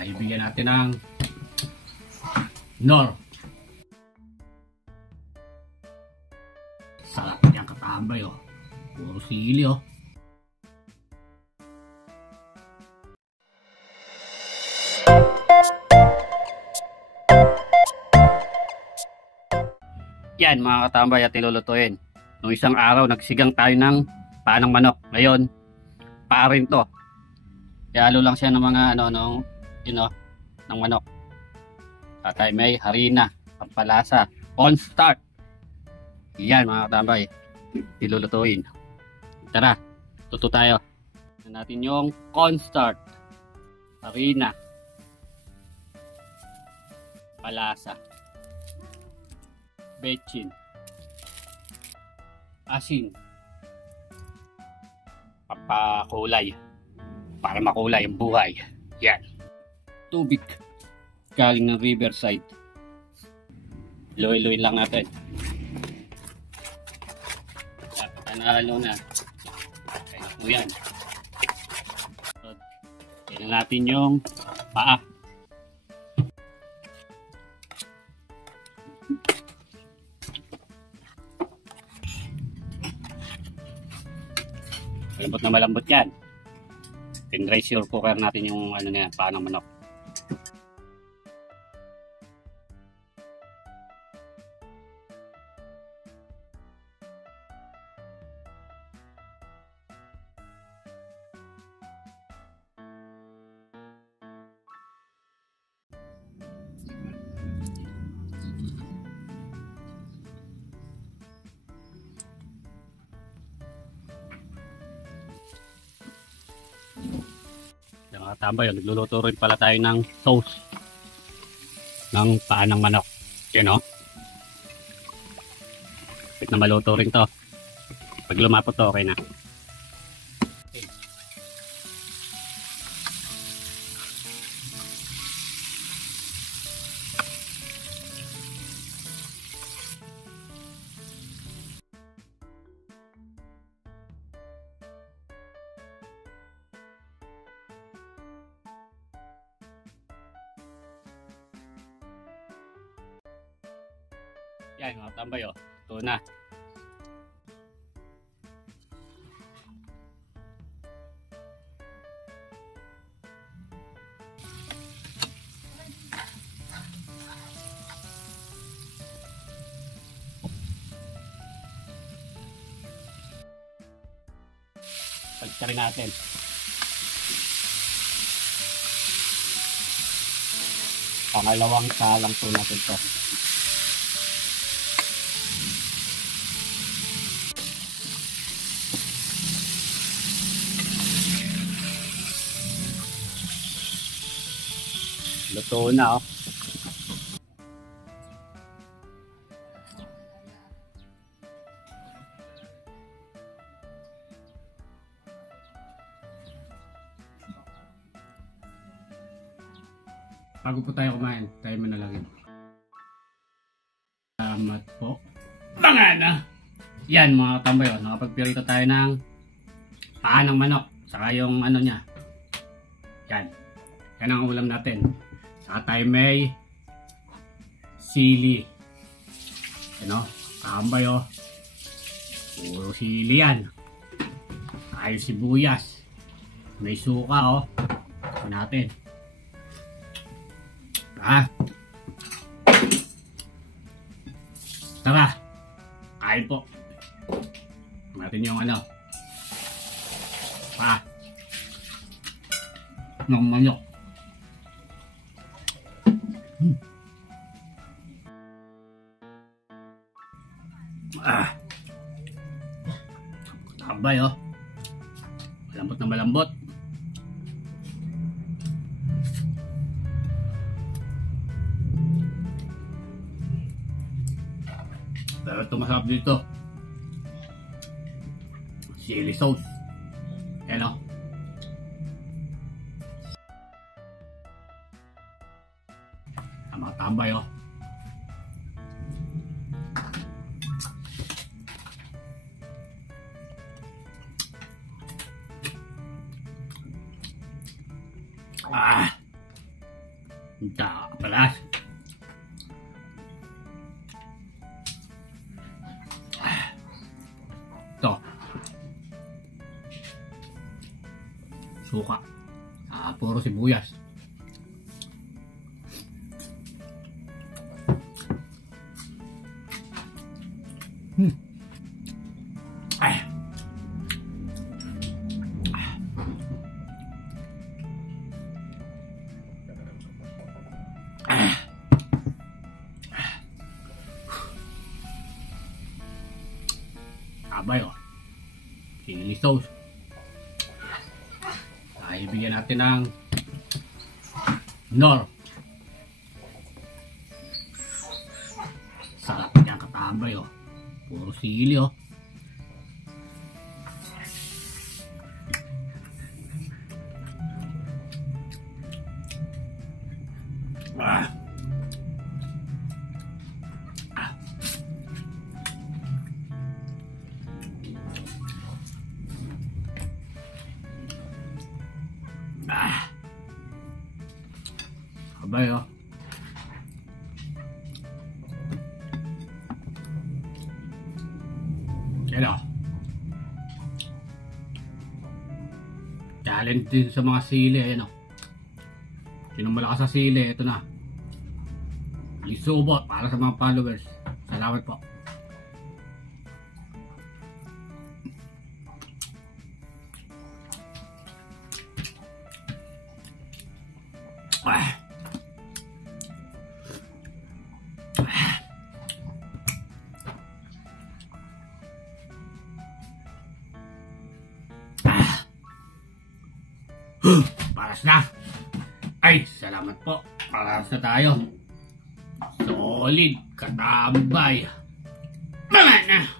Ay, bigyan natin ng Nor. Sarap niyang katambay, oh. Puro sili, oh. Yan mga katambay at nilulutuin. Noong isang araw nagsigang tayo ng paanang manok. Ngayon, paa rin to. Ihalo lang siya ng mga ng manok. At may harina, pampalasa, cornstarch. Yan mga katambay, nilulutuin. Tara, tuto tayo. Tignan natin yung cornstarch, harina, palasa, bechin, asin, pampakulay para makulay ang buhay. Yan. Tubig galing ng riverside. Luy-luy lang natin. At panalo na. Kaya po yan. Tignan natin yung paa. Malambot na malambot yan. Tin-rice your cooker natin yung paa ng manok. Tambay, nagluluto rin pala tayo ng sauce ng paa ng manok. Yan o. Kapit na maluto rin to. Pag lumapot to, okay na. Okay. Yan mga tambay, oh. Ito na. Pagkarin natin. Pangalawang salang po natin to. Luto na, oh. Bago po tayo kumain, tayo manalangin. Salamat po. Mga na! Yan mga katambay, oh. Nakapagpirito tayo ng paa ng manok. Saka yung niya. Yan. Yan ang ulam natin. Saka tayo may sili. Ano? Tambay, oh. Puro sili yan. Tayo sibuyas. May suka, oh. Ito natin. Tara. Kain po. Natin yung ng manok. Tambay, oh. Malambot na malambot. Pero ito masarap dito. Chili sauce. Ayan, oh. Ang mga tambay, oh. Palas. Ito. Suka. Puro sibuyas. Abay oh. Chili sauce. Ay, bigyan natin ng Nor. Sarap niya katabay oh. Puro sili oh. Abay oh. Yan oh. Challenge din sa mga sili. Ayan oh. Sinong malakas sa sili, ito na. Lisubo para sa mga followers. Salamat po. Paras na. Ay, salamat po. Paras na tayo. Solid, katambay. Mga na.